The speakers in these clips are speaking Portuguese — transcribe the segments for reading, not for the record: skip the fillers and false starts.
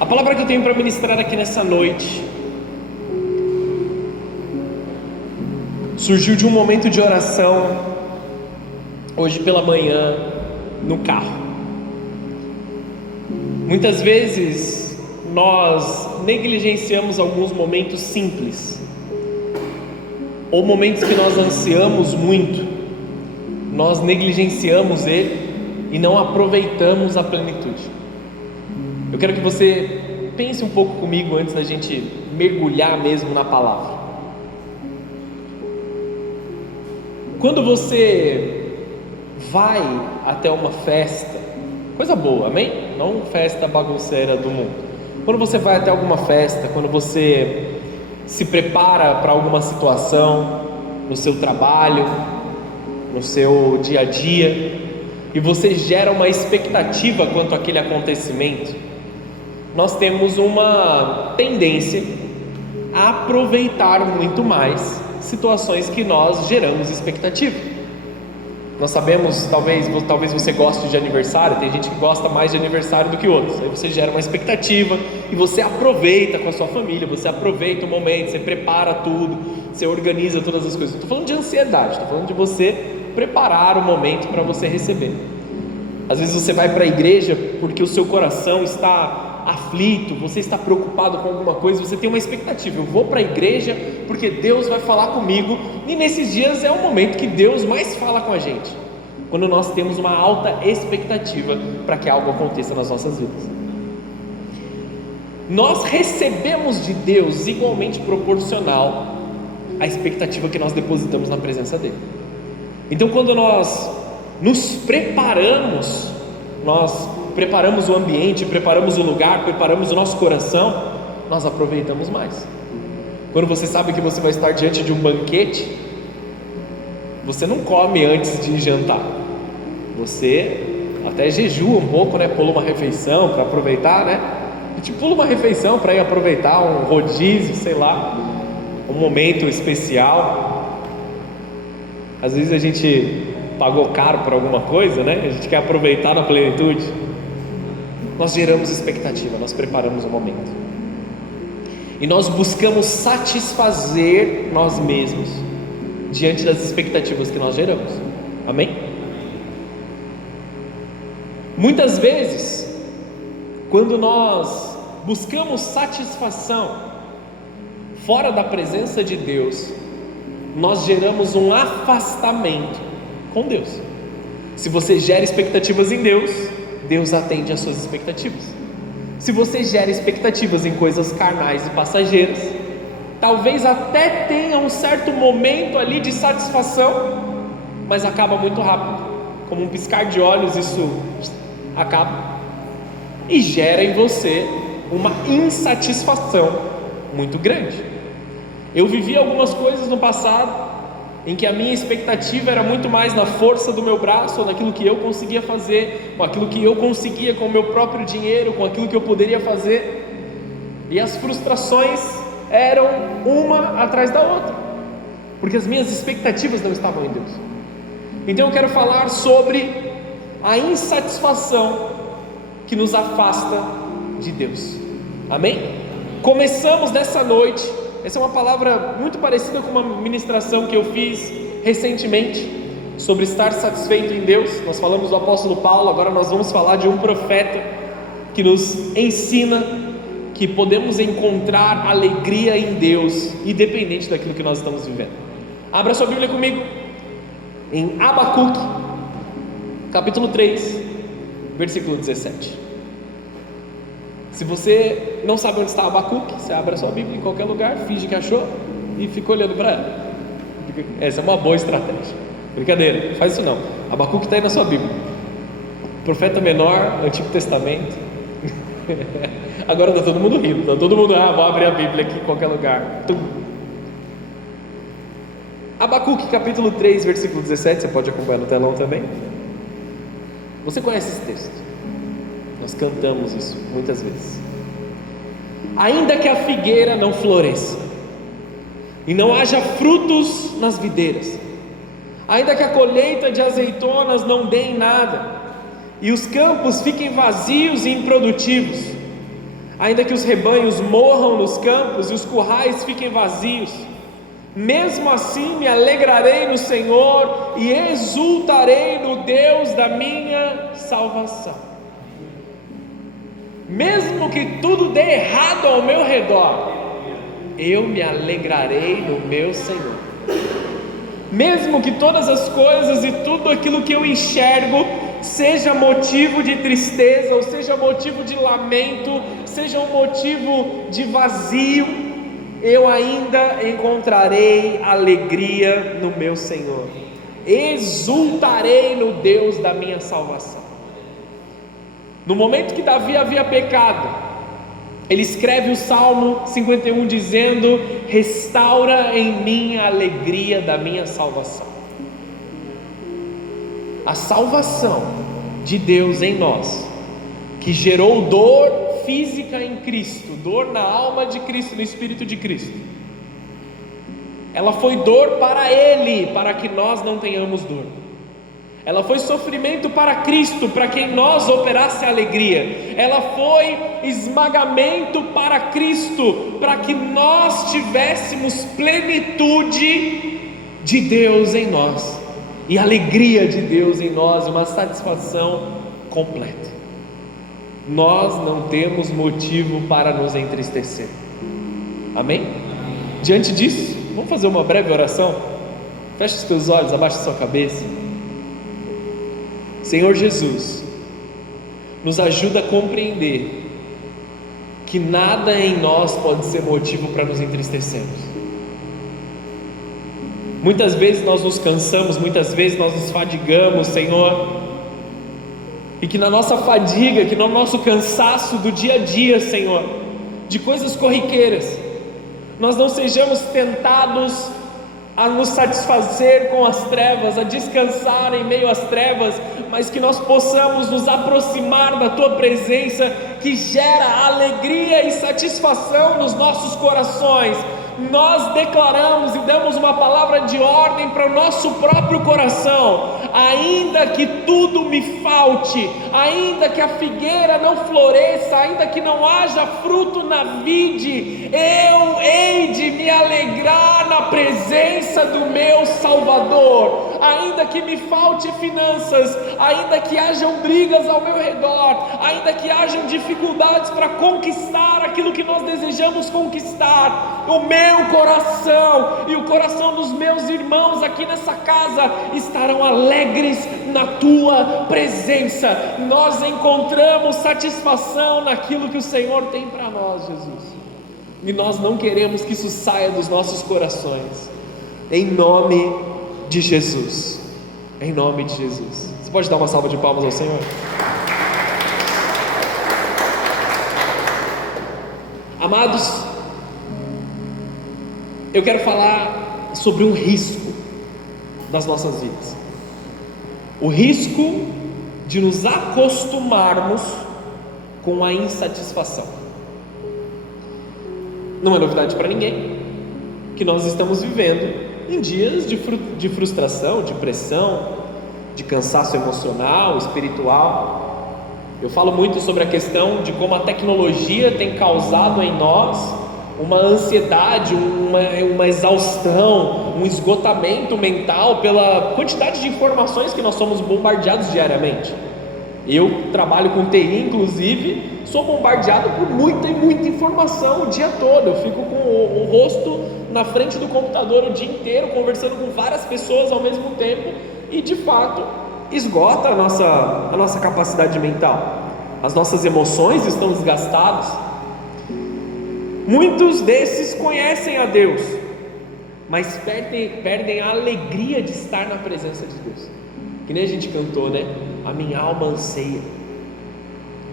A palavra que eu tenho para ministrar aqui nessa noite surgiu de um momento de oração hoje pela manhã no carro. Muitas vezes nós negligenciamos alguns momentos simples, ou momentos que nós ansiamos muito, nós negligenciamos ele e não aproveitamos a plenitude. Eu quero que você pense um pouco comigo antes da gente mergulhar mesmo na palavra. Quando você vai até uma festa, coisa boa, amém? Não festa bagunceira do mundo. Quando você vai até alguma festa, quando você se prepara para alguma situação, no seu trabalho, no seu dia a dia, e você gera uma expectativa quanto àquele acontecimento, nós temos uma tendência a aproveitar muito mais situações que nós geramos expectativa. Nós sabemos, talvez você goste de aniversário, tem gente que gosta mais de aniversário do que outros, aí você gera uma expectativa e você aproveita com a sua família, você aproveita o momento, você prepara tudo, você organiza todas as coisas. Não estou falando de ansiedade, estou falando de você preparar o momento para você receber. Às vezes você vai para a igreja porque o seu coração está aflito, você está preocupado com alguma coisa, você tem uma expectativa, eu vou para a igreja porque Deus vai falar comigo, e nesses dias é o momento que Deus mais fala com a gente, quando nós temos uma alta expectativa para que algo aconteça nas nossas vidas. Nós recebemos de Deus igualmente proporcional à expectativa que nós depositamos na presença dele. Então, quando nós nos preparamos, nós preparamos o ambiente, preparamos o lugar, preparamos o nosso coração, nós aproveitamos mais. Quando você sabe que você vai estar diante de um banquete, você não come antes de jantar, você até jejua um pouco, né? Pula uma refeição para aproveitar, né? A gente pula uma refeição para ir aproveitar um rodízio, sei lá, um momento especial. Às vezes a gente pagou caro por alguma coisa, né? A gente quer aproveitar na plenitude. Nós geramos expectativa, nós preparamos o momento e nós buscamos satisfazer nós mesmos diante das expectativas que nós geramos, amém? Muitas vezes, quando nós buscamos satisfação fora da presença de Deus, nós geramos um afastamento com Deus. Se você gera expectativas em Deus, Deus atende às suas expectativas. Se você gera expectativas em coisas carnais e passageiras, talvez até tenha um certo momento ali de satisfação, mas acaba muito rápido, como um piscar de olhos, isso acaba e gera em você uma insatisfação muito grande. Eu vivi algumas coisas no passado em que a minha expectativa era muito mais na força do meu braço, ou naquilo que eu conseguia fazer, com aquilo que eu conseguia com o meu próprio dinheiro, com aquilo que eu poderia fazer, e as frustrações eram uma atrás da outra, porque as minhas expectativas não estavam em Deus. Então eu quero falar sobre a insatisfação que nos afasta de Deus, amém? Começamos nessa noite. Essa é uma palavra muito parecida com uma ministração que eu fiz recentemente sobre estar satisfeito em Deus. Nós falamos do apóstolo Paulo, agora nós vamos falar de um profeta que nos ensina que podemos encontrar alegria em Deus, independente daquilo que nós estamos vivendo. Abra sua Bíblia comigo em Abacuque, capítulo 3, versículo 17. Se você não sabe onde está Abacuque, você abre a sua Bíblia em qualquer lugar, finge que achou e fica olhando para ela. Essa é uma boa estratégia. Brincadeira, faz isso não. Abacuque está aí na sua Bíblia. Profeta menor, Antigo Testamento. Agora está todo mundo rindo, está todo mundo, vou abrir a Bíblia aqui em qualquer lugar. Abacuque capítulo 3, versículo 17, você pode acompanhar no telão também. Você conhece esse texto? Nós cantamos isso muitas vezes. Ainda que a figueira não floresça e não haja frutos nas videiras, ainda que a colheita de azeitonas não dê em nada, e os campos fiquem vazios e improdutivos, ainda que os rebanhos morram nos campos e os currais fiquem vazios, mesmo assim me alegrarei no Senhor e exultarei no Deus da minha salvação. Mesmo que tudo dê errado ao meu redor, eu me alegrarei no meu Senhor. Mesmo que todas as coisas e tudo aquilo que eu enxergo seja motivo de tristeza, ou seja motivo de lamento, seja um motivo de vazio, eu ainda encontrarei alegria no meu Senhor, exultarei no Deus da minha salvação. No momento que Davi havia pecado, ele escreve o Salmo 51 dizendo: restaura em mim a alegria da minha salvação. A salvação de Deus em nós, que gerou dor física em Cristo, dor na alma de Cristo, no Espírito de Cristo, ela foi dor para Ele, para que nós não tenhamos dor. Ela foi sofrimento para Cristo, para que em nós operasse a alegria. Ela foi esmagamento para Cristo, para que nós tivéssemos plenitude de Deus em nós, e alegria de Deus em nós, uma satisfação completa. Nós não temos motivo para nos entristecer. Amém? Diante disso, vamos fazer uma breve oração. Feche os teus olhos, abaixa a sua cabeça. Senhor Jesus, nos ajuda a compreender que nada em nós pode ser motivo para nos entristecermos. Muitas vezes nós nos cansamos, muitas vezes nós nos fadigamos, Senhor, e que na nossa fadiga, que no nosso cansaço do dia a dia, Senhor, de coisas corriqueiras, nós não sejamos tentados a nos satisfazer com as trevas, a descansar em meio às trevas, mas que nós possamos nos aproximar da Tua presença, que gera alegria e satisfação nos nossos corações. Nós declaramos e damos uma palavra de ordem para o nosso próprio coração: ainda que tudo me falte, ainda que a figueira não floresça, ainda que não haja fruto na vide, eu hei de me alegrar na presença do meu Salvador. Ainda que me falte finanças, ainda que hajam brigas ao meu redor, ainda que hajam dificuldades para conquistar aquilo que nós desejamos conquistar, o meu coração e o coração dos meus irmãos aqui nessa casa estarão alegres na Tua presença. Nós encontramos satisfação naquilo que o Senhor tem para nós, Jesus, e nós não queremos que isso saia dos nossos corações. Em nome de Jesus, em nome de Jesus. Você pode dar uma salva de palmas ao Senhor? Amados, eu quero falar sobre um risco das nossas vidas, o risco de nos acostumarmos com a insatisfação. Não é novidade para ninguém que nós estamos vivendo em dias de frustração, de pressão, de cansaço emocional, espiritual. Eu falo muito sobre a questão de como a tecnologia tem causado em nós uma ansiedade, uma exaustão, um esgotamento mental pela quantidade de informações que nós somos bombardeados diariamente. Eu trabalho com TI, inclusive, sou bombardeado por muita informação o dia todo. Eu fico com o rosto na frente do computador o dia inteiro, conversando com várias pessoas ao mesmo tempo, e de fato esgota a nossa capacidade mental. As nossas emoções estão desgastadas. Muitos desses conhecem a Deus, mas perdem a alegria de estar na presença de Deus. Que nem a gente cantou, né? A minha alma anseia.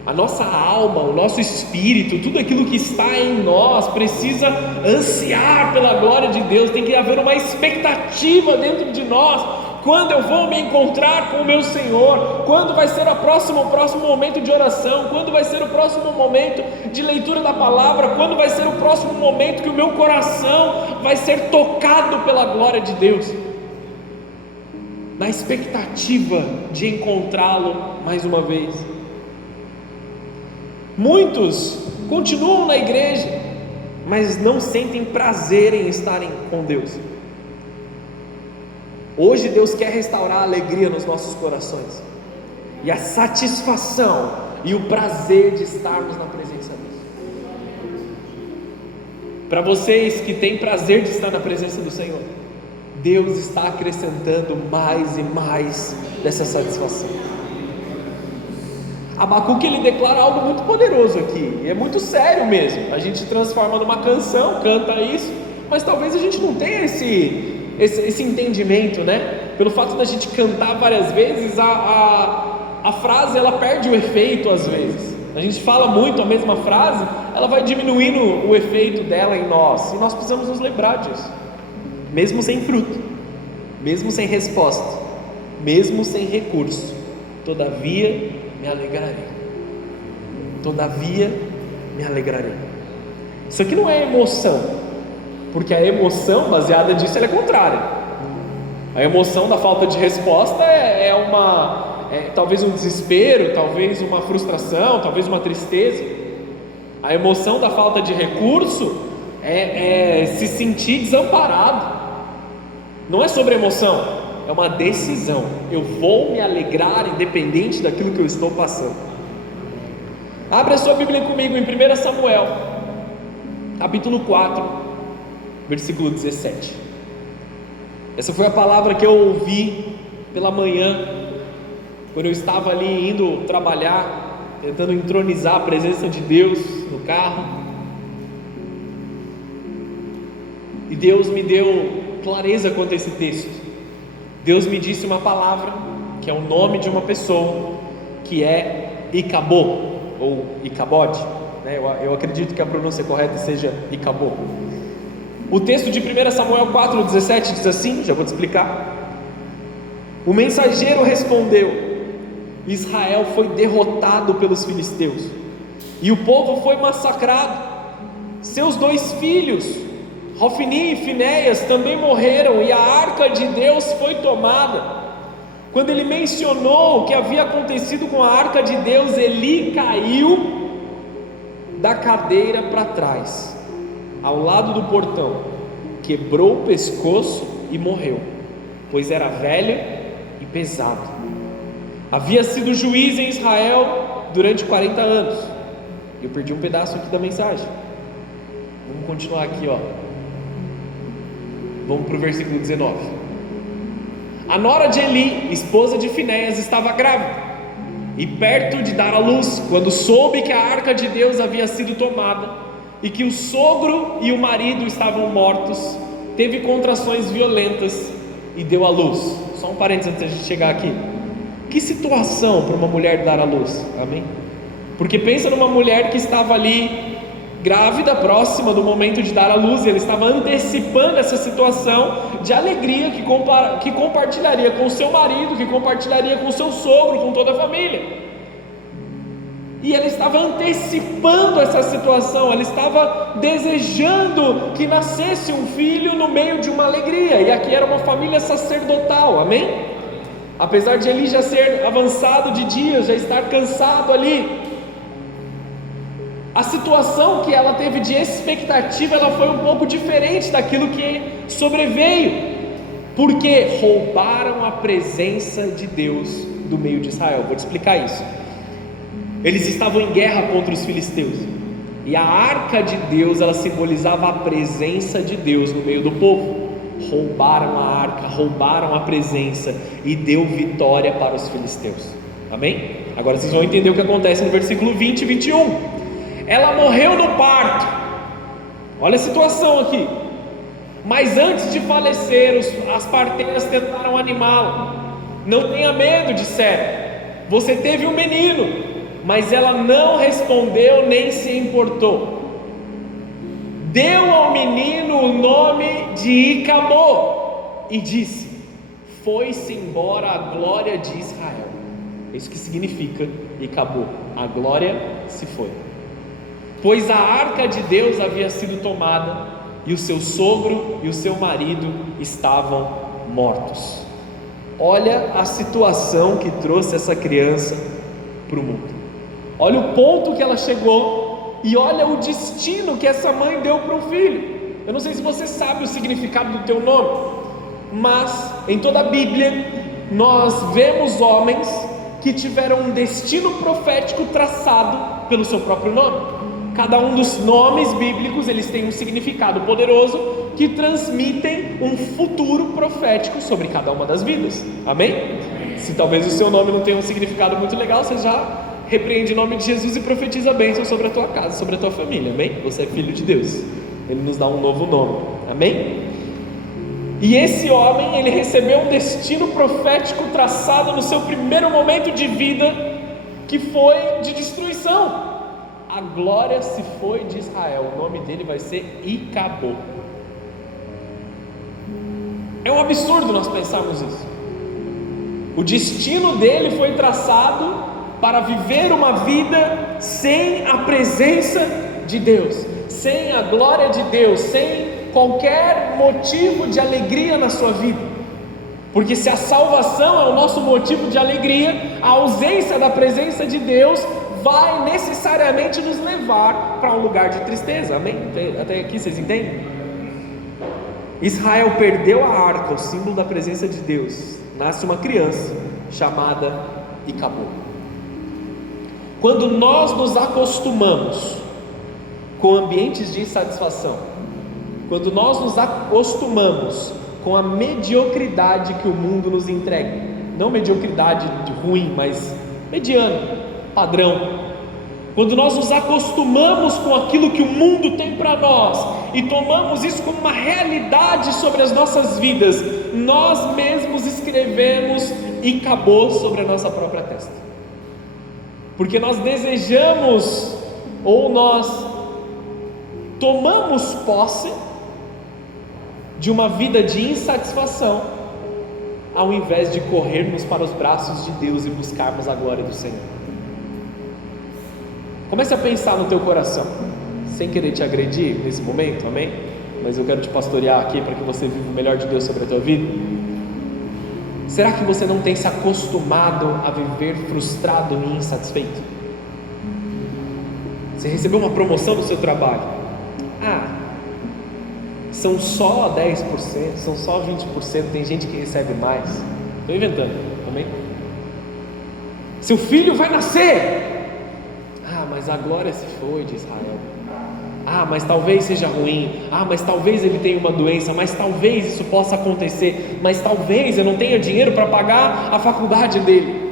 A nossa alma, o nosso espírito, tudo aquilo que está em nós precisa ansiar pela glória de Deus. Tem que haver uma expectativa dentro de nós. Quando eu vou me encontrar com o meu Senhor? Quando vai ser o próximo momento de oração? Quando vai ser o próximo momento de leitura da palavra? Quando vai ser o próximo momento que o meu coração vai ser tocado pela glória de Deus? Na expectativa de encontrá-lo mais uma vez. Muitos continuam na igreja, mas não sentem prazer em estarem com Deus. Hoje Deus quer restaurar a alegria nos nossos corações, e a satisfação e o prazer de estarmos na presença dele. Para vocês que têm prazer de estar na presença do Senhor, Deus está acrescentando mais e mais dessa satisfação. Abacuque, ele declara algo muito poderoso aqui, e é muito sério mesmo. A gente transforma numa canção, canta isso, mas talvez a gente não tenha esse entendimento, né? Pelo fato da gente cantar várias vezes, a frase ela perde o efeito às vezes. A gente fala muito a mesma frase, ela vai diminuindo o efeito dela em nós, e nós precisamos nos lembrar disso. Mesmo sem fruto, mesmo sem resposta, mesmo sem recurso, todavia me alegrarei. Todavia me alegrarei. Isso aqui não é emoção, porque a emoção baseada nisso ela é contrária. A emoção da falta de resposta é talvez um desespero, talvez uma frustração, talvez uma tristeza. A emoção da falta de recurso é se sentir desamparado. Não é sobre emoção, é uma decisão. Eu vou me alegrar independente daquilo que eu estou passando. Abra a sua Bíblia comigo em 1 Samuel, capítulo 4, versículo 17. Essa foi a palavra que eu ouvi pela manhã, quando eu estava ali indo trabalhar, tentando entronizar a presença de Deus no carro. E Deus me deu clareza quanto a esse texto. Deus me disse uma palavra, que é o nome de uma pessoa, que é Icabod, ou Icabode, né? Eu acredito que a pronúncia correta seja Icabod. O texto de 1 Samuel 4,17 diz assim, já vou te explicar. O mensageiro respondeu: Israel foi derrotado pelos filisteus, e o povo foi massacrado. Seus 2 filhos, Hofni e Finéias, também morreram, e a arca de Deus foi tomada. Quando ele mencionou o que havia acontecido com a arca de Deus, Eli caiu da cadeira para trás, ao lado do portão, quebrou o pescoço e morreu, pois era velho e pesado. Havia sido juiz em Israel durante 40 anos. Eu perdi um pedaço aqui da mensagem. Vamos continuar aqui, Vamos para o versículo 19. A nora de Eli, esposa de Finéias, estava grávida e perto de dar à luz, quando soube que a arca de Deus havia sido tomada e que o sogro e o marido estavam mortos, teve contrações violentas e deu à luz. Só um parênteses antes de a gente chegar aqui. Que situação para uma mulher dar à luz, amém? Porque pensa numa mulher que estava ali grávida, próxima do momento de dar à luz, e ela estava antecipando essa situação de alegria que compartilharia com o seu marido, que compartilharia com o seu sogro, com toda a família. E ela estava antecipando essa situação, ela estava desejando que nascesse um filho no meio de uma alegria, e aqui era uma família sacerdotal, amém? Apesar de Eli já ser avançado de dias, já estar cansado ali, a situação que ela teve de expectativa, ela foi um pouco diferente daquilo que sobreveio, porque roubaram a presença de Deus do meio de Israel. Vou te explicar isso. Eles estavam em guerra contra os filisteus, e a arca de Deus, ela simbolizava a presença de Deus no meio do povo. Roubaram a arca, roubaram a presença, e deu vitória para os filisteus, amém? Agora vocês vão entender o que acontece no versículo 20 e 21. Ela morreu no parto. Olha a situação aqui. Mas antes de falecer, as parteiras tentaram animá-la. Não tenha medo, disseram. Você teve um menino. Mas ela não respondeu nem se importou. Deu ao menino o nome de Icabod e disse: foi-se embora a glória de Israel. É isso que significa Icabod. A glória se foi. Pois a arca de Deus havia sido tomada, e o seu sogro e o seu marido estavam mortos. Olha a situação que trouxe essa criança para o mundo. Olha o ponto que ela chegou e olha o destino que essa mãe deu para o filho. Eu não sei se você sabe o significado do teu nome, mas em toda a Bíblia nós vemos homens que tiveram um destino profético traçado pelo seu próprio nome. Cada um dos nomes bíblicos, eles têm um significado poderoso que transmitem um futuro profético sobre cada uma das vidas. Amém? Se talvez o seu nome não tenha um significado muito legal, você já repreende em nome de Jesus e profetiza a bênção sobre a tua casa, sobre a tua família. Amém? Você é filho de Deus, Ele nos dá um novo nome. Amém? E esse homem, ele recebeu um destino profético traçado no seu primeiro momento de vida, que foi de destruição. A glória se foi de Israel, o nome dele vai ser Icabô. É um absurdo nós pensarmos isso. O destino dele foi traçado para viver uma vida sem a presença de Deus, sem a glória de Deus, sem qualquer motivo de alegria na sua vida. Porque se a salvação é o nosso motivo de alegria, a ausência da presença de Deus vai necessariamente nos levar para um lugar de tristeza. Amém? Até aqui vocês entendem? Israel perdeu a arca, o símbolo da presença de Deus. Nasce uma criança chamada Icabô. Quando nós nos acostumamos com ambientes de insatisfação, quando nós nos acostumamos com a mediocridade que o mundo nos entrega, não mediocridade ruim, mas mediano, padrão, quando nós nos acostumamos com aquilo que o mundo tem para nós e tomamos isso como uma realidade sobre as nossas vidas, nós mesmos escrevemos Icabô sobre a nossa própria testa, porque nós desejamos ou nós tomamos posse de uma vida de insatisfação, ao invés de corrermos para os braços de Deus e buscarmos a glória do Senhor. Comece a pensar no teu coração, sem querer te agredir nesse momento, amém? Mas eu quero te pastorear aqui para que você viva o melhor de Deus sobre a tua vida. Será que você não tem se acostumado a viver frustrado e insatisfeito? Você recebeu uma promoção no seu trabalho, são só 10%, são só 20%, tem gente que recebe mais. Estou inventando, amém? Seu filho vai nascer, mas a glória se foi de Israel. Mas talvez seja ruim, mas talvez ele tenha uma doença, mas talvez isso possa acontecer, mas talvez eu não tenha dinheiro para pagar a faculdade dele.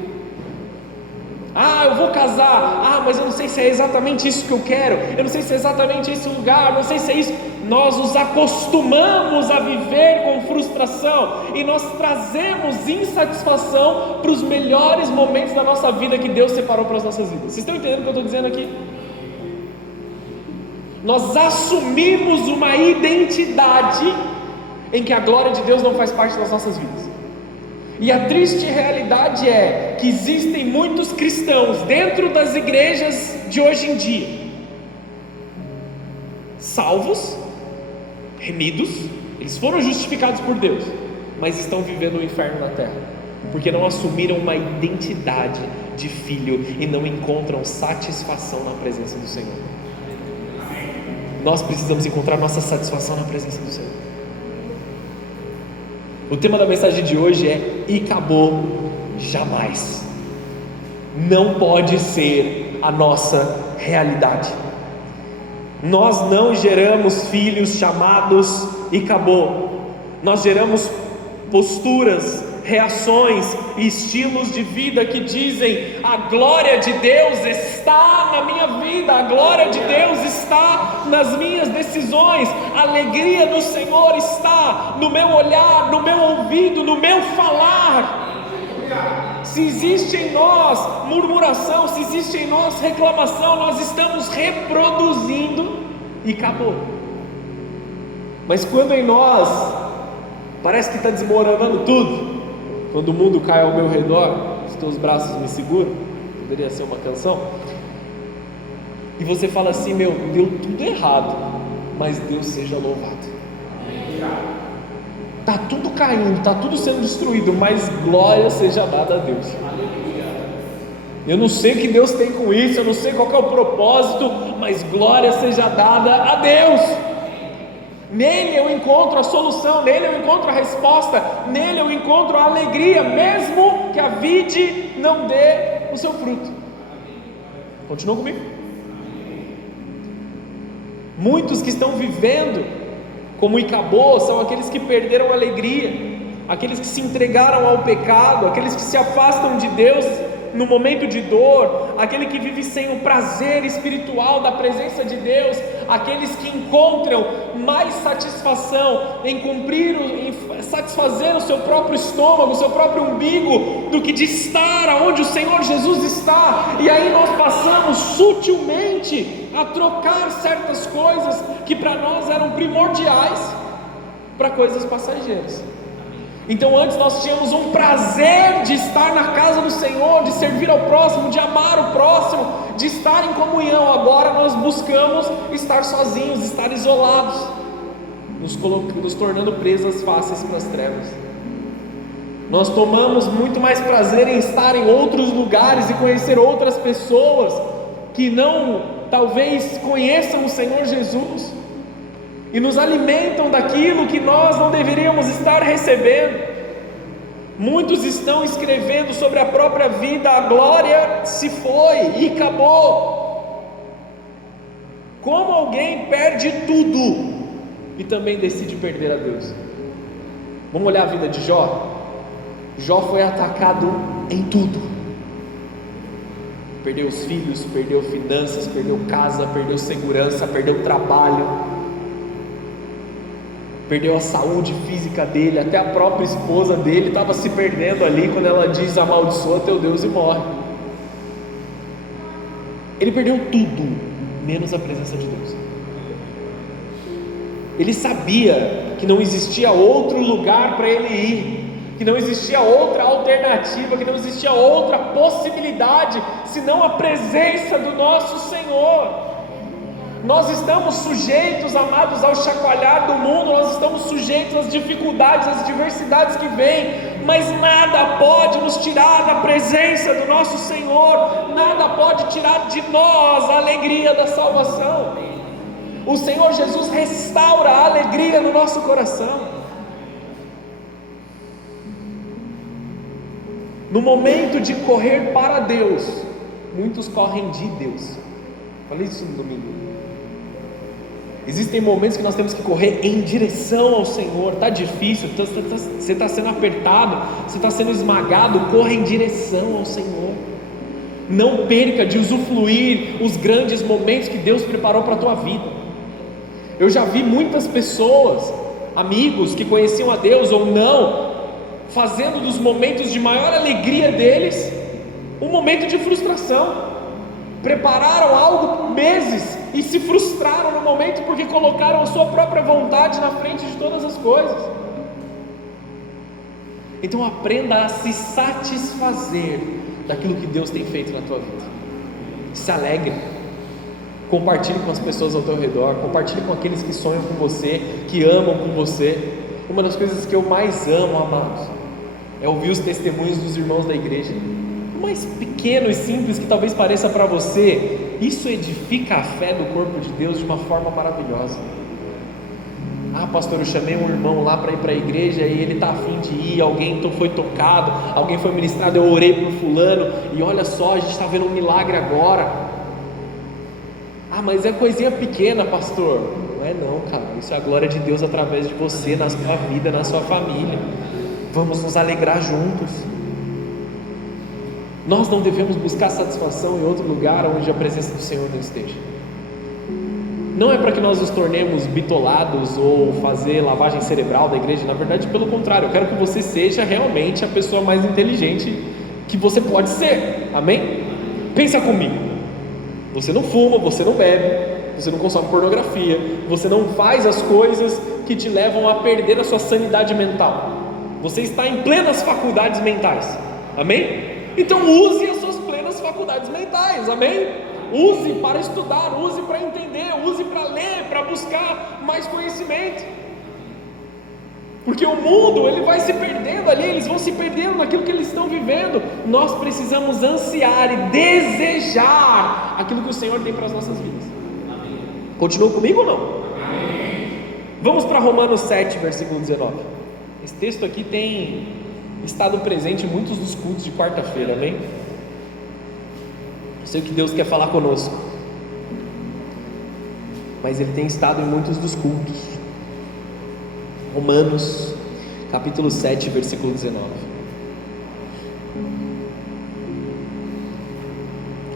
Eu vou casar, mas eu não sei se é exatamente isso que eu quero, eu não sei se é exatamente esse lugar, não sei se é isso. Nós nos acostumamos a viver com frustração e nós trazemos insatisfação para os melhores momentos da nossa vida que Deus separou para as nossas vidas. Vocês estão entendendo o que eu estou dizendo aqui? Nós assumimos uma identidade em que a glória de Deus não faz parte das nossas vidas. E a triste realidade é que existem muitos cristãos dentro das igrejas de hoje em dia, salvos, remidos, eles foram justificados por Deus, mas estão vivendo o inferno na terra, porque não assumiram uma identidade de filho e não encontram satisfação na presença do Senhor. Nós precisamos encontrar nossa satisfação na presença do Senhor. O tema da mensagem de hoje é Icabô jamais. Não pode ser a nossa realidade. Nós não geramos filhos chamados Icabô. Nós geramos posturas, reações e estilos de vida que dizem: a glória de Deus está na minha vida, a glória de Deus está nas minhas decisões, a alegria do Senhor está no meu olhar, no meu ouvido, no meu falar. Se existe em nós murmuração, se existe em nós reclamação, nós estamos reproduzindo Icabô. Mas quando em nós parece que está desmoronando tudo, quando o mundo cai ao meu redor, os teus braços me seguram, poderia ser uma canção, e você fala assim: deu tudo errado, mas Deus seja louvado. Está tudo caindo, está tudo sendo destruído, mas glória seja dada a Deus. Eu não sei o que Deus tem com isso, eu não sei qual que é o propósito, mas glória seja dada a Deus. Nele eu encontro a solução, nele eu encontro a resposta, nele eu encontro a alegria, mesmo que a vide não dê o seu fruto. Continua comigo? Muitos que estão vivendo como Icabô são aqueles que perderam a alegria, aqueles que se entregaram ao pecado, aqueles que se afastam de Deus no momento de dor, aquele que vive sem o prazer espiritual da presença de Deus, aqueles que encontram mais satisfação em cumprir, em satisfazer o seu próprio estômago, o seu próprio umbigo, do que de estar onde o Senhor Jesus está. E aí nós passamos sutilmente a trocar certas coisas que para nós eram primordiais para coisas passageiras. Então antes nós tínhamos um prazer de estar na casa do Senhor, de servir ao próximo, de amar o próximo, de estar em comunhão. Agora nós buscamos estar sozinhos, estar isolados, nos tornando presas fáceis para as trevas. Nós tomamos muito mais prazer em estar em outros lugares e conhecer outras pessoas que não, talvez, conheçam o Senhor Jesus e nos alimentam daquilo que nós não deveríamos estar recebendo. Muitos estão escrevendo sobre a própria vida: a glória se foi e acabou. Como alguém perde tudo e também decide perder a Deus? Vamos olhar a vida de Jó. Jó foi atacado em tudo. Perdeu os filhos, perdeu finanças, perdeu casa, perdeu segurança, perdeu trabalho, perdeu a saúde física dele, até a própria esposa dele estava se perdendo ali quando ela diz: amaldiçoa teu Deus e morre. Ele perdeu tudo, menos a presença de Deus. Ele sabia que não existia outro lugar para ele ir, que não existia outra alternativa, que não existia outra possibilidade senão a presença do nosso Senhor. Nós estamos sujeitos, amados, ao chacoalhar do mundo, nós estamos sujeitos às dificuldades, às adversidades que vêm, mas nada pode nos tirar da presença do nosso Senhor, nada pode tirar de nós a alegria da salvação. O Senhor Jesus restaura a alegria no nosso coração. No momento de correr para Deus, muitos correm de Deus. Falei isso no domingo. Existem momentos que nós temos que correr em direção ao Senhor. Está difícil, você está sendo apertado, você está sendo esmagado. Corra em direção ao Senhor. Não perca de usufruir os grandes momentos que Deus preparou para a tua vida. Eu já vi muitas pessoas, amigos que conheciam a Deus ou não, fazendo dos momentos de maior alegria deles um momento de frustração. Prepararam algo por meses e se frustraram no momento porque colocaram a sua própria vontade na frente de todas as coisas. Então aprenda a se satisfazer daquilo que Deus tem feito na tua vida. Se alegre, compartilhe com as pessoas ao teu redor, compartilhe com aqueles que sonham com você, que amam com você. Uma das coisas que eu mais amo, amados, é ouvir os testemunhos dos irmãos da igreja. O mais pequeno e simples que talvez pareça para você, isso edifica a fé do corpo de Deus de uma forma maravilhosa. Ah, pastor, eu chamei um irmão lá para ir para a igreja e ele está a fim de ir, alguém foi tocado, alguém foi ministrado, eu orei por fulano e olha só, a gente está vendo um milagre agora. Ah, mas é coisinha pequena, pastor. Não é não, cara, isso é a glória de Deus através de você, na sua vida, na sua família. Vamos nos alegrar juntos. Nós não devemos buscar satisfação em outro lugar onde a presença do Senhor não esteja. Não é para que nós nos tornemos bitolados ou fazer lavagem cerebral da igreja. Na verdade, pelo contrário, eu quero que você seja realmente a pessoa mais inteligente que você pode ser. Amém? Pensa comigo. Você não fuma, você não bebe, você não consome pornografia, você não faz as coisas que te levam a perder a sua sanidade mental. Você está em plenas faculdades mentais. Amém? Então use as suas plenas faculdades mentais, amém? Use para estudar, use para entender, use para ler, para buscar mais conhecimento. porque o mundo ele vai se perdendo ali, eles vão se perdendo naquilo que eles estão vivendo. Nós precisamos ansiar e desejar aquilo que o Senhor tem para as nossas vidas. Amém. Continua comigo ou não? Amém. Vamos para Romanos 7, versículo 19. Esse texto aqui tem estado presente em muitos dos cultos de quarta-feira, amém? Eu sei que Deus quer falar conosco, mas Ele tem estado em muitos dos cultos. Romanos, capítulo 7, versículo 19.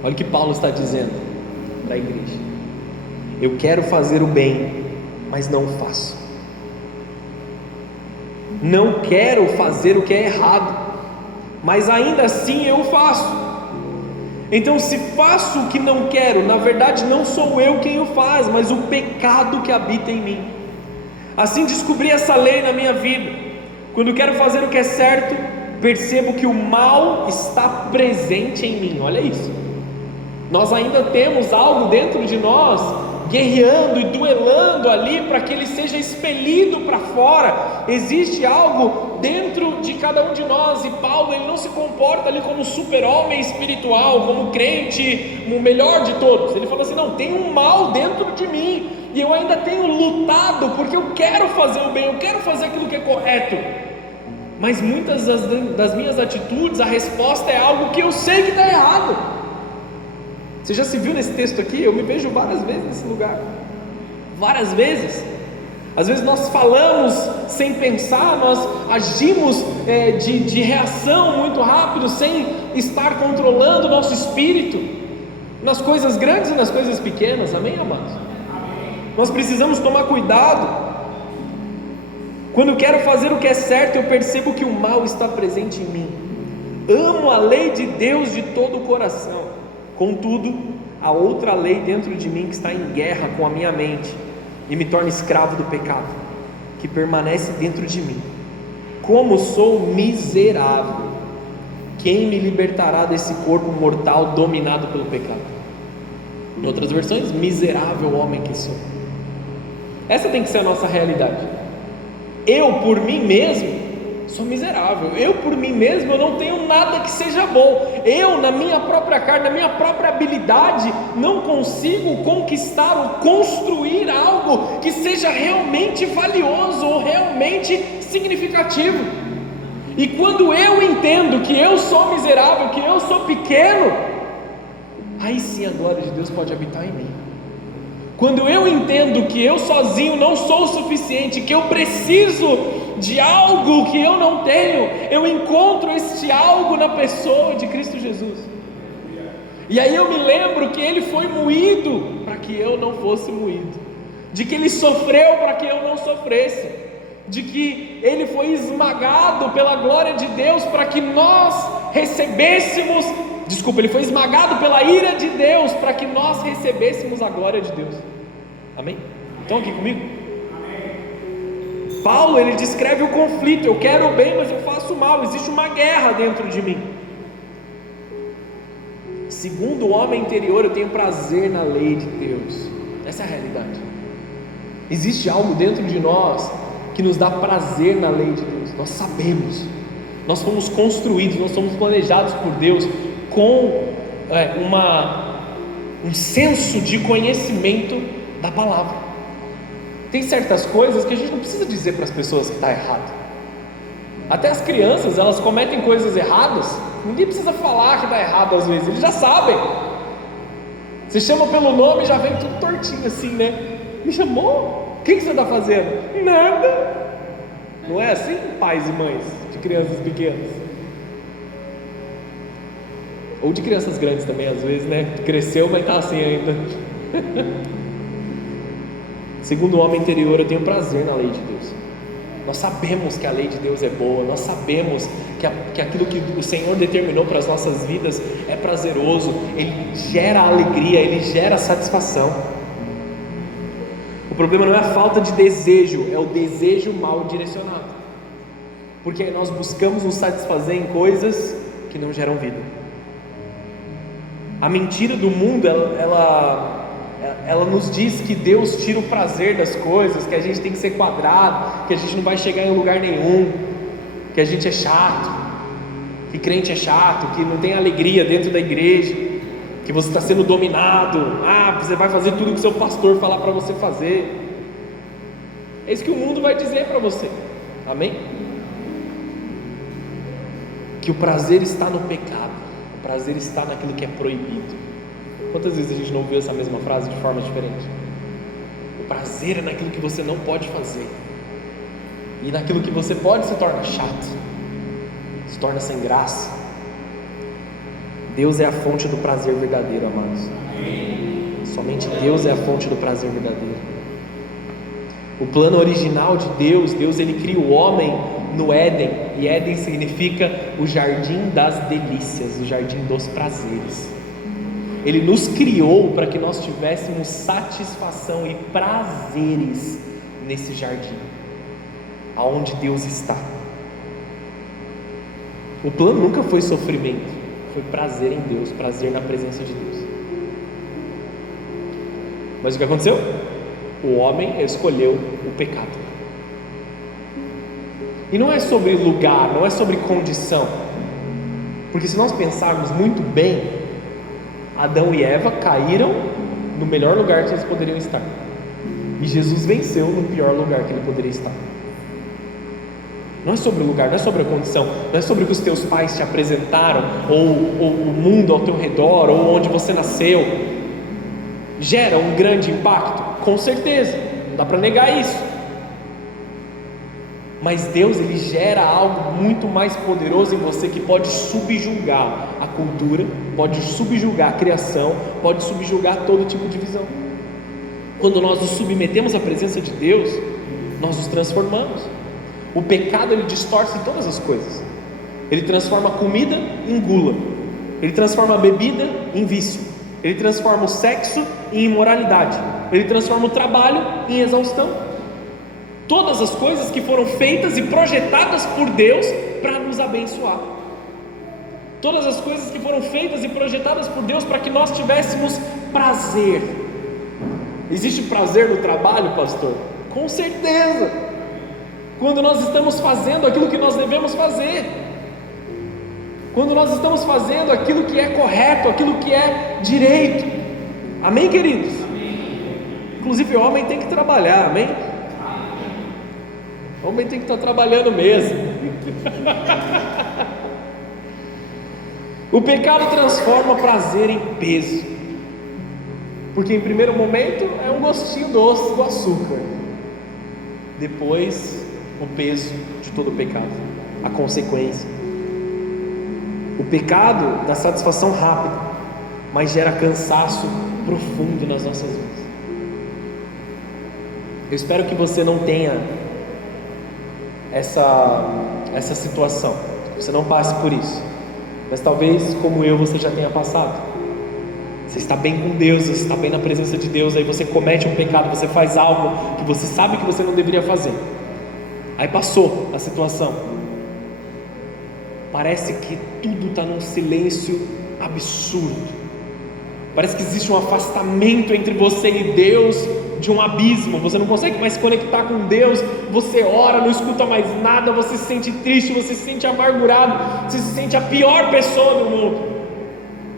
Olha o que Paulo está dizendo para a igreja: eu quero fazer o bem, mas não faço. Não quero fazer o que é errado, mas ainda assim eu faço. Então, se faço o que não quero, na verdade não sou eu quem o faz, mas o pecado que habita em mim. Assim descobri essa lei na minha vida: quando quero fazer o que é certo, percebo que o mal está presente em mim. Olha isso, nós ainda temos algo dentro de nós guerreando e duelando ali para que ele seja expelido para fora. Existe algo dentro de cada um de nós, e Paulo ele não se comporta ali como super-homem espiritual, como crente, o melhor de todos. Ele fala assim: não, tem um mal dentro de mim, e eu ainda tenho lutado, porque eu quero fazer o bem, eu quero fazer aquilo que é correto, mas muitas das minhas atitudes, a resposta é algo que eu sei que está errado. Você já se viu nesse texto aqui? Eu me vejo várias vezes nesse lugar, várias vezes. Às vezes nós falamos sem pensar, nós agimos de reação muito rápido, sem estar controlando o nosso espírito, nas coisas grandes e nas coisas pequenas, amém, amados? Nós precisamos tomar cuidado. Quando eu quero fazer o que é certo, eu percebo que o mal está presente em mim. Amo a lei de Deus de todo o coração, contudo, há outra lei dentro de mim que está em guerra com a minha mente e me torna escravo do pecado, que permanece dentro de mim. Como sou miserável! Quem me libertará desse corpo mortal dominado pelo pecado? Em outras versões, miserável homem que sou. Essa tem que ser a nossa realidade. Eu por mim mesmo sou miserável, eu por mim mesmo eu não tenho nada que seja bom. Eu, na minha própria carne, na minha própria habilidade, não consigo conquistar ou construir algo que seja realmente valioso ou realmente significativo. E quando eu entendo que eu sou miserável, que eu sou pequeno, aí sim a glória de Deus pode habitar em mim. Quando eu entendo que eu sozinho não sou o suficiente, que eu preciso de algo que eu não tenho, eu encontro este algo na pessoa de Cristo Jesus. E aí eu me lembro que Ele foi moído para que eu não fosse moído, de que Ele sofreu para que eu não sofresse, de que Ele foi esmagado pela glória de Deus para que nós recebêssemos, Ele foi esmagado pela ira de Deus para que nós recebêssemos a glória de Deus. Amém? Estão aqui comigo? Amém. Paulo ele descreve o conflito: eu quero o bem, mas eu faço o mal. Existe uma guerra dentro de mim. Segundo o homem interior, eu tenho prazer na lei de Deus. Essa é a realidade. Existe algo dentro de nós que nos dá prazer na lei de Deus. Nós sabemos, nós fomos construídos, nós somos planejados por Deus com um senso de conhecimento da palavra. Tem certas coisas que a gente não precisa dizer para as pessoas que está errado. Até as crianças, elas cometem coisas erradas, ninguém precisa falar que está errado às vezes, eles já sabem. Você chama pelo nome e já vem tudo tortinho assim, né? Me chamou? O que você está fazendo? Nada. Não é assim, pais e mães de crianças pequenas? Ou de crianças grandes também, às vezes, né? Cresceu, mas está assim ainda. Segundo o homem interior, eu tenho prazer na lei de Deus. Nós sabemos que a lei de Deus é boa, nós sabemos que aquilo que o Senhor determinou para as nossas vidas é prazeroso, Ele gera alegria, Ele gera satisfação. O problema não é a falta de desejo, é o desejo mal direcionado, porque nós buscamos nos satisfazer em coisas que não geram vida. A mentira do mundo, ela ela nos diz que Deus tira o prazer das coisas, que a gente tem que ser quadrado, que a gente não vai chegar em lugar nenhum, que a gente é chato, que crente é chato, que não tem alegria dentro da igreja, que você está sendo dominado, você vai fazer tudo que o seu pastor falar para você fazer. É isso que o mundo vai dizer para você, amém? Que o prazer está no pecado, o prazer está naquilo que é proibido. Quantas vezes a gente não ouviu essa mesma frase de forma diferente? O prazer é naquilo que você não pode fazer, e naquilo que você pode se torna chato, se torna sem graça. Deus é a fonte do prazer verdadeiro, amados. Somente Deus é a fonte do prazer verdadeiro. O plano original de Deus ele cria o homem no Éden, e Éden significa o jardim das delícias, o jardim dos prazeres. Ele nos criou para que nós tivéssemos satisfação e prazeres nesse jardim, aonde Deus está. O plano nunca foi sofrimento, foi prazer em Deus, prazer na presença de Deus. Mas o que aconteceu? O homem escolheu o pecado. E não é sobre lugar, não é sobre condição, porque se nós pensarmos muito bem, Adão e Eva caíram no melhor lugar que eles poderiam estar, e Jesus venceu no pior lugar que ele poderia estar. Não é sobre o lugar, não é sobre a condição, não é sobre o que os teus pais te apresentaram, ou o mundo ao teu redor, ou onde você nasceu. Gera um grande impacto? Com certeza, não dá para negar isso. Mas Deus, ele gera algo muito mais poderoso em você, que pode subjugar a cultura, pode subjugar a criação, pode subjugar todo tipo de visão. Quando nós nos submetemos à presença de Deus, nós nos transformamos. O pecado, ele distorce todas as coisas. Ele transforma a comida em gula, ele transforma a bebida em vício, ele transforma o sexo em imoralidade, ele transforma o trabalho em exaustão. Todas as coisas que foram feitas e projetadas por Deus para nos abençoar. Todas as coisas que foram feitas e projetadas por Deus para que nós tivéssemos prazer. Existe prazer no trabalho, pastor? Com certeza. Quando nós estamos fazendo aquilo que nós devemos fazer, quando nós estamos fazendo aquilo que é correto, aquilo que é direito. Amém, queridos? Inclusive o homem tem que trabalhar, amém? O homem tem que estar trabalhando mesmo. O pecado transforma prazer em peso, porque em primeiro momento é um gostinho doce do açúcar, depois o peso de todo o pecado, a consequência. O pecado dá satisfação rápida, mas gera cansaço profundo nas nossas vidas. Eu espero que você não tenha essa situação, você não passe por isso, mas talvez, como eu, você já tenha passado. Você está bem com Deus, você está bem na presença de Deus, aí você comete um pecado, você faz algo que você sabe que você não deveria fazer, aí passou a situação, parece que tudo está num silêncio absurdo, parece que existe um afastamento entre você e Deus, de um abismo, você não consegue mais se conectar com Deus, você ora, não escuta mais nada, você se sente triste, você se sente amargurado, você se sente a pior pessoa do mundo.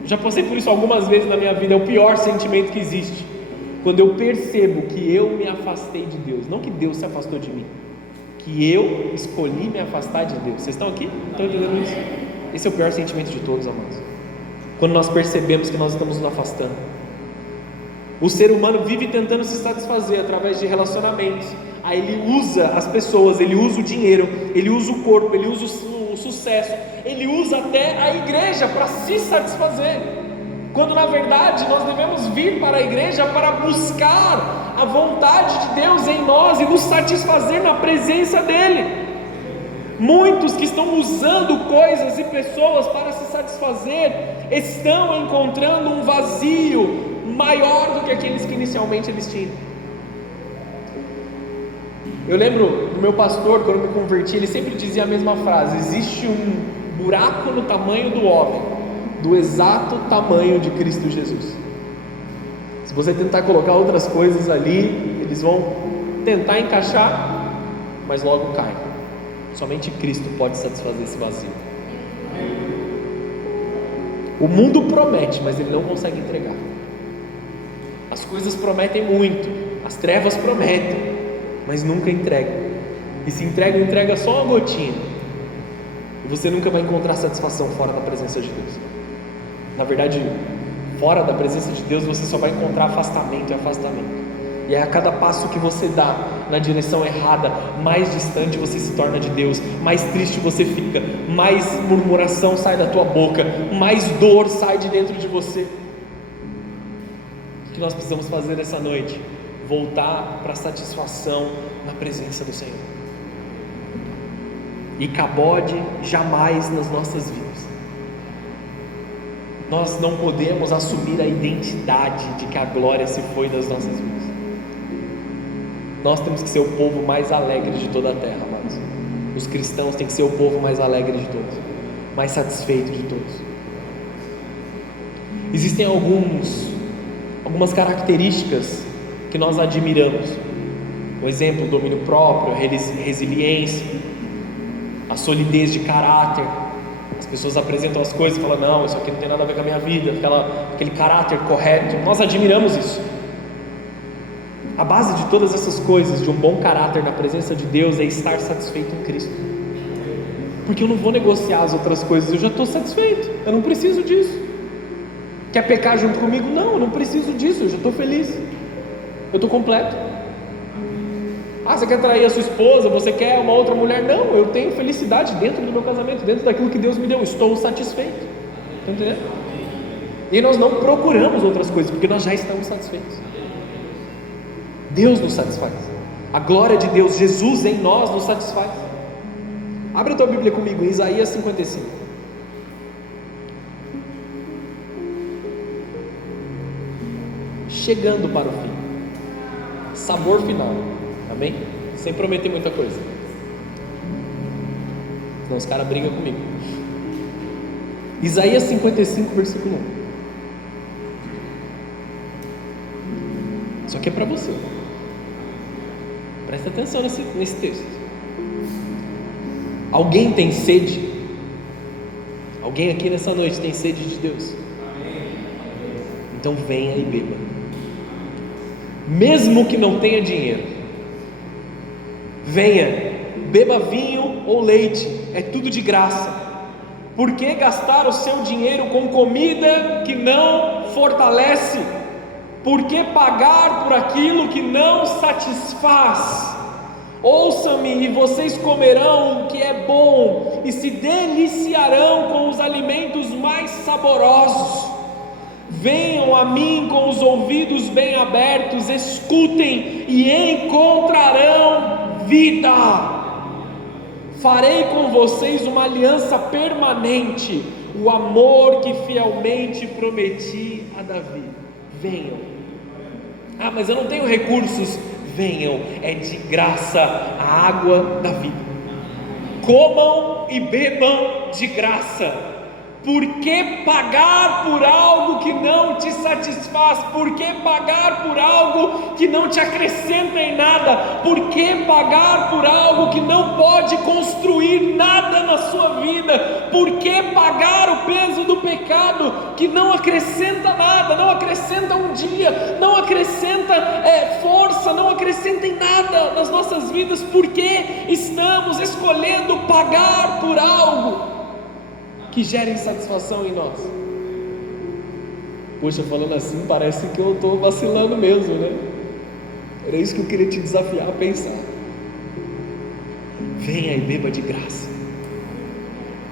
Já passei por isso algumas vezes na minha vida. É o pior sentimento que existe, quando eu percebo que eu me afastei de Deus, não que Deus se afastou de mim, que eu escolhi me afastar de Deus. Vocês estão aqui? Estão entendendo isso? Esse é o pior sentimento de todos, amados, quando nós percebemos que nós estamos nos afastando. O ser humano vive tentando se satisfazer através de relacionamentos. Aí ele usa as pessoas, ele usa o dinheiro, ele usa o corpo, ele usa o sucesso, ele usa até a igreja para se satisfazer, quando na verdade nós devemos vir para a igreja para buscar a vontade de Deus em nós e nos satisfazer na presença dEle. Muitos que estão usando coisas e pessoas para se satisfazer estão encontrando um vazio maior do que aqueles que inicialmente eles tinham. Eu lembro do meu pastor, quando eu me converti, ele sempre dizia a mesma frase: existe um buraco no tamanho do homem, do exato tamanho de Cristo Jesus. Se você tentar colocar outras coisas ali, eles vão tentar encaixar, mas logo caem. Somente Cristo pode satisfazer esse vazio. O mundo promete, mas ele não consegue entregar. As coisas prometem muito, as trevas prometem, mas nunca entregam. E se entrega só uma gotinha. E você nunca vai encontrar satisfação fora da presença de Deus. Na verdade, fora da presença de Deus você só vai encontrar afastamento e afastamento. E é a cada passo que você dá na direção errada, mais distante você se torna de Deus, mais triste você fica, mais murmuração sai da tua boca, mais dor sai de dentro de você. O que nós precisamos fazer nessa noite? Voltar para a satisfação na presença do Senhor. E cabode jamais nas nossas vidas. Nós não podemos assumir a identidade de que a glória se foi das nossas vidas. Nós temos que ser o povo mais alegre de toda a terra, amados. Os cristãos têm que ser o povo mais alegre de todos, mais satisfeito de todos. Existem algumas características que nós admiramos. Um exemplo: o domínio próprio, a resiliência, a solidez de caráter. As pessoas apresentam as coisas e falam: não, isso aqui não tem nada a ver com a minha vida, aquele caráter correto. Nós admiramos isso. A base de todas essas coisas, de um bom caráter na presença de Deus, é estar satisfeito em Cristo. Porque eu não vou negociar as outras coisas, eu já estou satisfeito, eu não preciso disso. Quer pecar junto comigo? Não, eu não preciso disso, eu já estou feliz, eu estou completo. Você quer trair a sua esposa, você quer uma outra mulher? Não, eu tenho felicidade dentro do meu casamento, dentro daquilo que Deus me deu, estou satisfeito. Está entendendo? E nós não procuramos outras coisas, porque nós já estamos satisfeitos. Deus nos satisfaz, a glória de Deus, Jesus em nós nos satisfaz. Abre a tua Bíblia comigo em Isaías 55. Chegando para o fim, sabor final, amém? Sem prometer muita coisa, senão os caras brigam comigo. Isaías 55, versículo 1. Isso aqui é para você. Presta atenção nesse texto. Alguém tem sede? Alguém aqui nessa noite tem sede de Deus? Então venha e beba. Mesmo que não tenha dinheiro, venha, beba vinho ou leite, é tudo de graça. Por que gastar o seu dinheiro com comida que não fortalece? Por que pagar por aquilo que não satisfaz? Ouçam-me e vocês comerão o que é bom e se deliciarão com os alimentos mais saborosos. Venham a mim com os ouvidos bem abertos, escutem e encontrarão vida. Farei com vocês uma aliança permanente, o amor que fielmente prometi a Davi. Venham. Mas eu não tenho recursos. Venham, é de graça a água da vida. Comam e bebam de graça. Por que pagar por algo que não te satisfaz? Por que pagar por algo que não te acrescenta em nada? Por que pagar por algo que não pode construir nada na sua vida? Por que pagar o peso do pecado que não acrescenta nada, não acrescenta um dia, não acrescenta força, não acrescenta em nada nas nossas vidas? Por que estamos escolhendo pagar por algo que gera insatisfação em nós? Poxa, falando assim parece que eu estou vacilando mesmo, né? Era isso que eu queria te desafiar a pensar. Venha e beba de graça.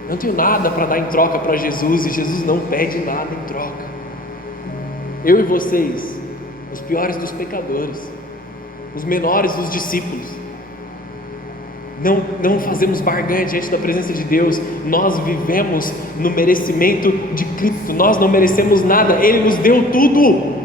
Eu não tenho nada para dar em troca para Jesus, e Jesus não pede nada em troca. Eu e vocês, os piores dos pecadores, os menores dos discípulos, não fazemos barganha diante da presença de Deus. Nós vivemos no merecimento de Cristo. Nós não merecemos nada, Ele nos deu tudo.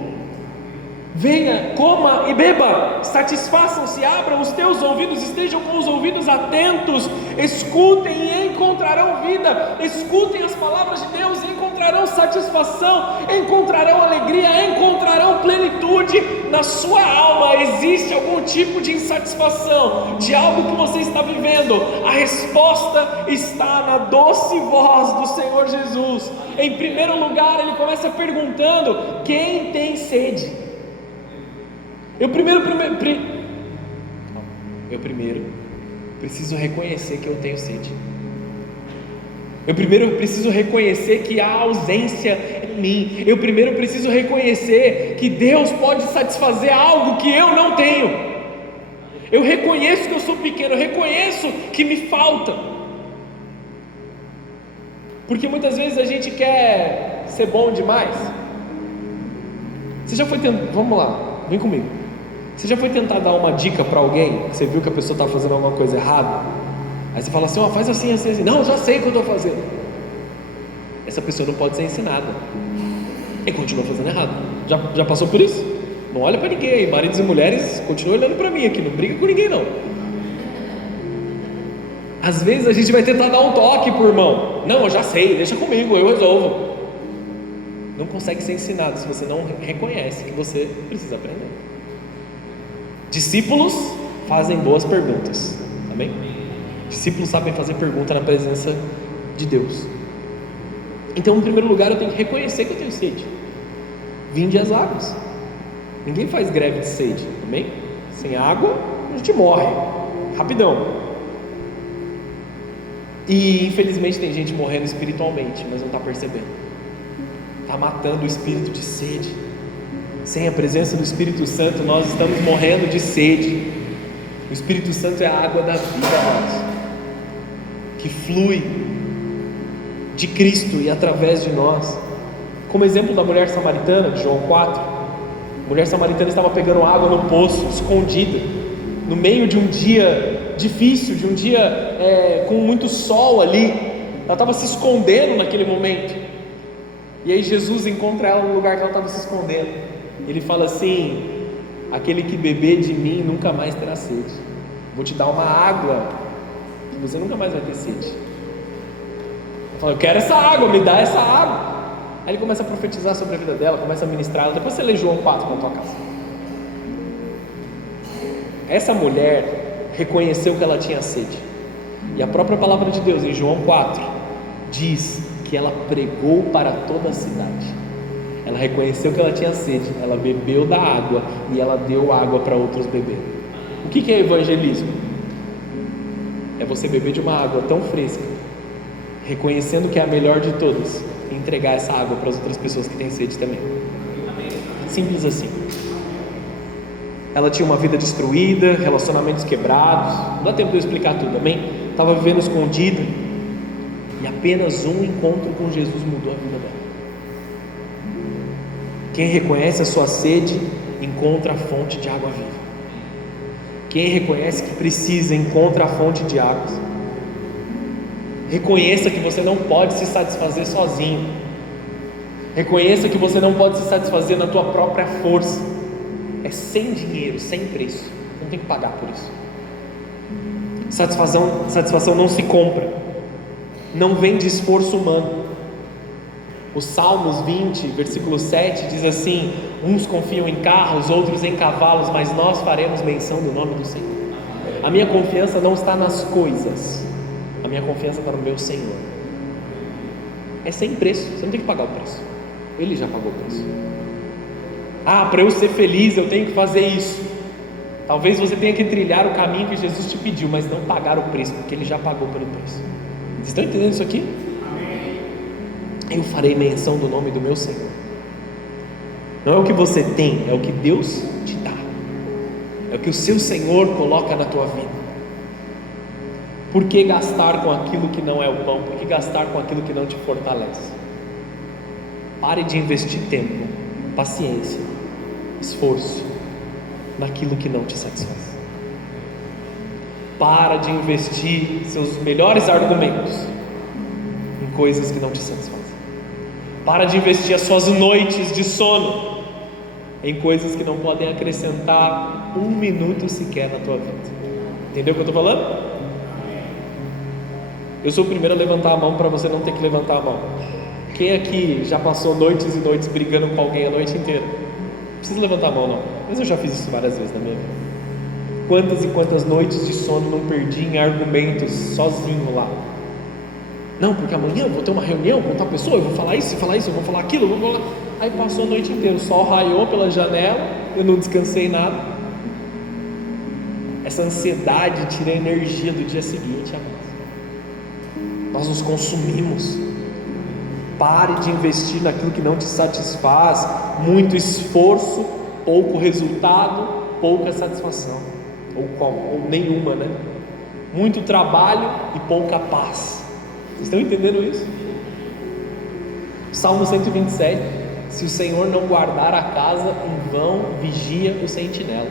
Venha, coma e beba, satisfaçam-se, abram os teus ouvidos, estejam com os ouvidos atentos, escutem e encontrarão vida. Escutem as palavras de Deus e encontrarão encontrarão satisfação, encontrarão alegria, encontrarão plenitude na sua alma. Existe algum tipo de insatisfação, de algo que você está vivendo? A resposta está na doce voz do Senhor Jesus. Em primeiro lugar, ele começa perguntando: quem tem sede? Eu primeiro preciso reconhecer que eu tenho sede. Eu primeiro preciso reconhecer que há ausência em mim. Eu primeiro preciso reconhecer que Deus pode satisfazer algo que eu não tenho. Eu reconheço que eu sou pequeno, eu reconheço que me falta. Porque muitas vezes a gente quer ser bom demais. Você já foi tentando, vamos lá, vem comigo. Você já foi tentar dar uma dica para alguém, que você viu que a pessoa está fazendo alguma coisa errada? Aí você fala assim: ó, faz assim, assim, assim. Não, já sei o que eu estou fazendo. Essa pessoa não pode ser ensinada. E continua fazendo errado. Já passou por isso? Não olha para ninguém aí, maridos e mulheres, continuam olhando para mim aqui, não briga com ninguém não. Às vezes a gente vai tentar dar um toque pro irmão. Não, eu já sei, deixa comigo, eu resolvo. Não consegue ser ensinado se você não reconhece que você precisa aprender. Discípulos fazem boas perguntas, amém? Discípulos sabem fazer pergunta na presença de Deus. Então, em primeiro lugar, eu tenho que reconhecer que eu tenho sede. Vinde as águas. Ninguém faz greve de sede, amém? Sem água, a gente morre, rapidão. E infelizmente tem gente morrendo espiritualmente, mas não está percebendo. Está matando o espírito de sede. Sem a presença do Espírito Santo, nós estamos morrendo de sede. O Espírito Santo é a água da vida, irmãos, que flui de Cristo e através de nós. Como exemplo da mulher samaritana, de João 4, a mulher samaritana estava pegando água no poço, escondida, no meio de um dia difícil, de um dia com muito sol ali. Ela estava se escondendo naquele momento. E aí Jesus encontra ela no lugar que ela estava se escondendo. Ele fala assim: aquele que beber de mim nunca mais terá sede. Vou te dar uma água que você nunca mais vai ter sede. Ela fala: eu quero essa água, me dá essa água. Aí ele começa a profetizar sobre a vida dela, começa a ministrar ela. Depois você lê João 4 na tua casa. Essa mulher reconheceu que ela tinha sede. E a própria palavra de Deus em João 4 diz que ela pregou para toda a cidade. Ela reconheceu que ela tinha sede, ela bebeu da água e ela deu água para outros beberem. O que é evangelismo? É você beber de uma água tão fresca, reconhecendo que é a melhor de todas, e entregar essa água para as outras pessoas que têm sede também. Simples assim. Ela tinha uma vida destruída, relacionamentos quebrados, não dá tempo de eu explicar tudo, amém? Estava vivendo escondida, e apenas um encontro com Jesus mudou a vida dela. Quem reconhece a sua sede, encontra a fonte de água viva. Quem reconhece que precisa, encontra a fonte de águas. Reconheça que você não pode se satisfazer sozinho. Reconheça que você não pode se satisfazer na tua própria força. É sem dinheiro, sem preço. Não tem que pagar por isso. Satisfação não se compra. Não vem de esforço humano. O Salmos 20, versículo 7 diz assim: uns confiam em carros, outros em cavalos, mas nós faremos menção do nome do Senhor. A minha confiança não está nas coisas, a minha confiança está no meu Senhor. É sem preço, você não tem que pagar o preço, Ele já pagou o preço. Para eu ser feliz eu tenho que fazer isso. Talvez você tenha que trilhar o caminho que Jesus te pediu, mas não pagar o preço, porque Ele já pagou pelo preço. Vocês estão entendendo isso aqui? Eu farei menção do nome do meu Senhor. Não é o que você tem, é o que Deus te dá. É o que o seu Senhor coloca na tua vida. Por que gastar com aquilo que não é o pão? Por que gastar com aquilo que não te fortalece? Pare de investir tempo, paciência, esforço naquilo que não te satisfaz. Para de investir seus melhores argumentos em coisas que não te satisfazem. Para de investir as suas noites de sono em coisas que não podem acrescentar um minuto sequer na tua vida. Entendeu o que eu estou falando? Eu sou o primeiro a levantar a mão para você não ter que levantar a mão. Quem aqui já passou noites e noites brigando com alguém a noite inteira? Não precisa levantar a mão não, mas eu já fiz isso várias vezes na minha vida. Quantas e quantas noites de sono não perdi em argumentos sozinho lá? Não, porque amanhã eu vou ter uma reunião com outra pessoa, eu vou falar isso, eu vou falar aquilo, eu vou falar... Aí passou a noite inteira, o sol raiou pela janela, eu não descansei nada. Essa ansiedade tira a energia do dia seguinte, amados. Nós nos consumimos. Pare de investir naquilo que não te satisfaz. Muito esforço, pouco resultado, pouca satisfação, ou nenhuma, né? Muito trabalho e pouca paz. Vocês estão entendendo isso? Salmo 127: se o Senhor não guardar a casa, em vão vigia o sentinela.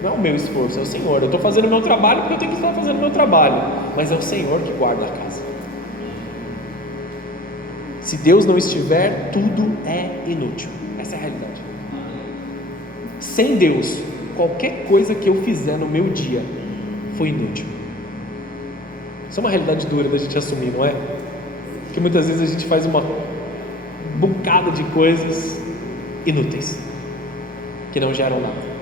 Não é o meu esforço, é o Senhor. Eu estou fazendo o meu trabalho porque eu tenho que estar fazendo o meu trabalho, mas é o Senhor que guarda a casa. Se Deus não estiver, tudo é inútil. Essa é a realidade. Sem Deus, qualquer coisa que eu fizer no meu dia foi inútil. Isso é uma realidade dura da gente assumir, não é? Porque muitas vezes a gente faz uma bocada de coisas inúteis, que não geram nada.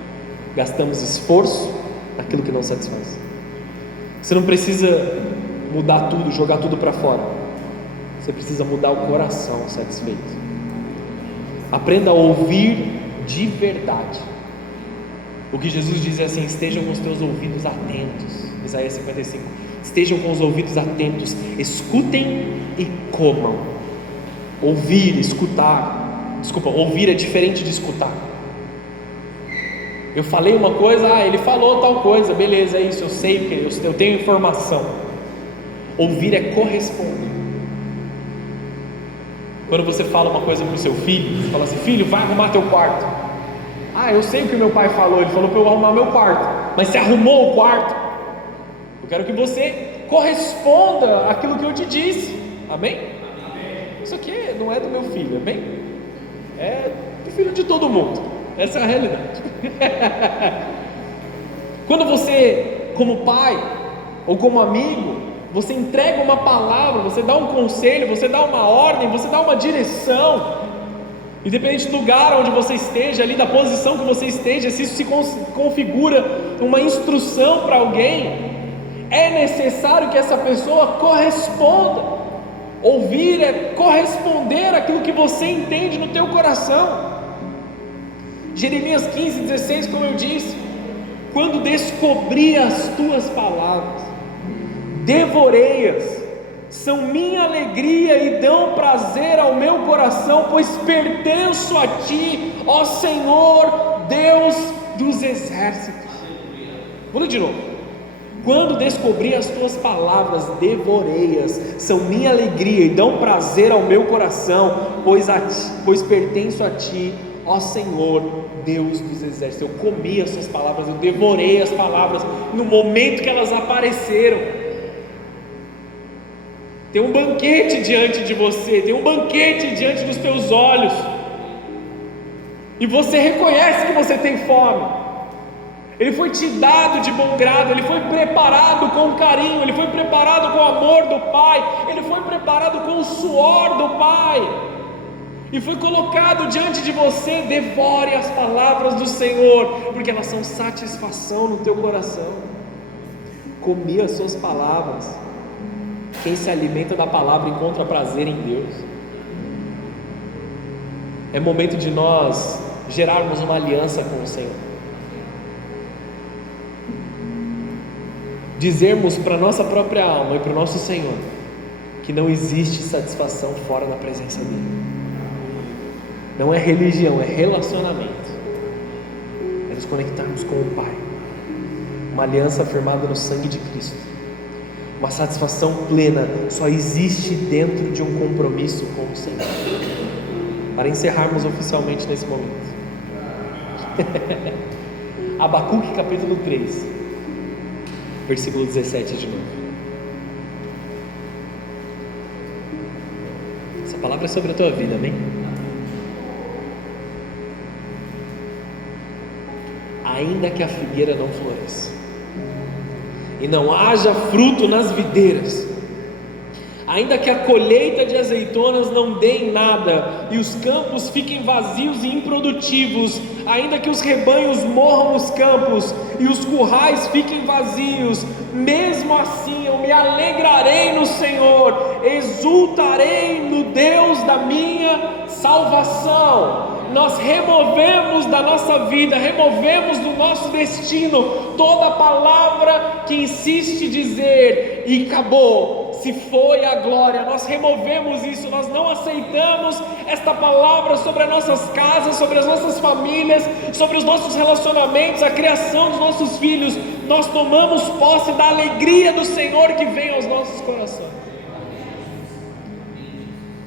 Gastamos esforço naquilo que não satisfaz. Você não precisa mudar tudo, jogar tudo para fora. Você precisa mudar o coração satisfeito. Aprenda a ouvir de verdade. O que Jesus diz é assim: estejam com os teus ouvidos atentos. Isaías 55. Estejam com os ouvidos atentos, escutem e comam. Ouvir, escutar. Desculpa, ouvir é diferente de escutar. Eu falei uma coisa, ele falou tal coisa, beleza, é isso, eu sei, eu tenho informação. Ouvir é corresponder. Quando você fala uma coisa para o seu filho, você fala assim: filho, vai arrumar teu quarto. Eu sei o que meu pai falou, ele falou para eu arrumar meu quarto, mas você arrumou o quarto? Eu quero que você corresponda àquilo que eu te disse, amém? Isso aqui não é do meu filho, amém? É do filho de todo mundo, essa é a realidade. Quando você, como pai ou como amigo, você entrega uma palavra, você dá um conselho, você dá uma ordem, você dá uma direção, independente do lugar onde você esteja, ali da posição que você esteja, se isso se configura uma instrução para alguém, é necessário que essa pessoa corresponda. Ouvir é corresponder àquilo que você entende no teu coração. Jeremias 15:16, como eu disse: quando descobri as tuas palavras, devorei-as, são minha alegria e dão prazer ao meu coração, pois pertenço a ti, ó Senhor, Deus dos exércitos. Vamos de novo. Quando descobri as tuas palavras, devorei-as, são minha alegria e dão prazer ao meu coração, pois pertenço a ti, ó Senhor, Deus dos exércitos. Eu comi as suas palavras, eu devorei as palavras no momento que elas apareceram. Tem um banquete diante de você, tem um banquete diante dos teus olhos, e você reconhece que você tem fome. Ele foi te dado de bom grado, ele foi preparado com carinho, ele foi preparado com o amor do Pai, ele foi preparado com o suor do Pai, e foi colocado diante de você. Devore as palavras do Senhor, porque elas são satisfação no teu coração. Comi as suas palavras. Quem se alimenta da palavra encontra prazer em Deus. É momento de nós gerarmos uma aliança com o Senhor, dizermos para a nossa própria alma e para o nosso Senhor que não existe satisfação fora da presença dEle. Não é religião, é relacionamento, é nos conectarmos com o Pai, uma aliança firmada no sangue de Cristo. Uma satisfação plena só existe dentro de um compromisso com o Senhor. Para encerrarmos oficialmente nesse momento, Abacuque capítulo 3, versículo 17 de novo. Essa palavra é sobre a tua vida, amém? Ainda que a figueira não floresça e não haja fruto nas videiras, Ainda que a colheita de azeitonas não dê em nada, e os campos fiquem vazios e improdutivos, ainda que os rebanhos morram nos campos, e os currais fiquem vazios, mesmo assim eu me alegrarei no Senhor, exultarei no Deus da minha salvação. Nós removemos da nossa vida, removemos do nosso destino, toda palavra que insiste dizer, e acabou, se foi a glória. Nós removemos isso, nós não aceitamos esta palavra sobre as nossas casas, sobre as nossas famílias, sobre os nossos relacionamentos, a criação dos nossos filhos. Nós tomamos posse da alegria do Senhor que vem aos nossos corações.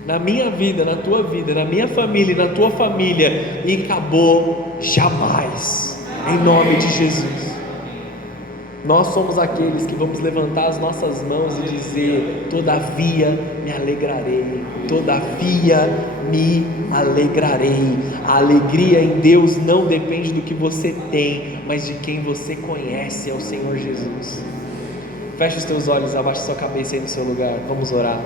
Na minha vida, na tua vida, na minha família e na tua família, e acabou jamais, em nome de Jesus. Nós somos aqueles que vamos levantar as nossas mãos e dizer: todavia me alegrarei, todavia me alegrarei. A alegria em Deus não depende do que você tem, mas de quem você conhece, é o Senhor Jesus. Feche os teus olhos, abaixe sua cabeça aí no seu lugar, vamos orar.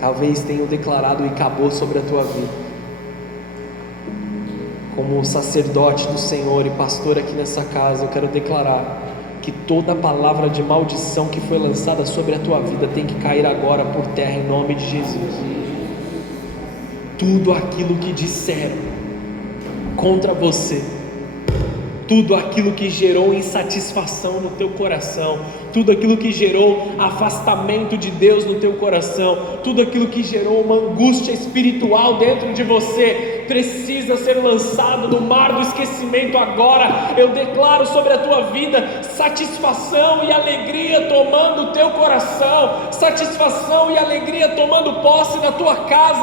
Talvez tenham declarado e acabou sobre a tua vida. Como sacerdote do Senhor e pastor aqui nessa casa, eu quero declarar que toda palavra de maldição que foi lançada sobre a tua vida tem que cair agora por terra em nome de Jesus. Tudo aquilo que disseram contra você, tudo aquilo que gerou insatisfação no teu coração, tudo aquilo que gerou afastamento de Deus no teu coração, tudo aquilo que gerou uma angústia espiritual dentro de você, precisa ser lançado no mar do esquecimento agora. Eu declaro sobre a tua vida satisfação e alegria tomando o teu coração, satisfação e alegria tomando posse da tua casa,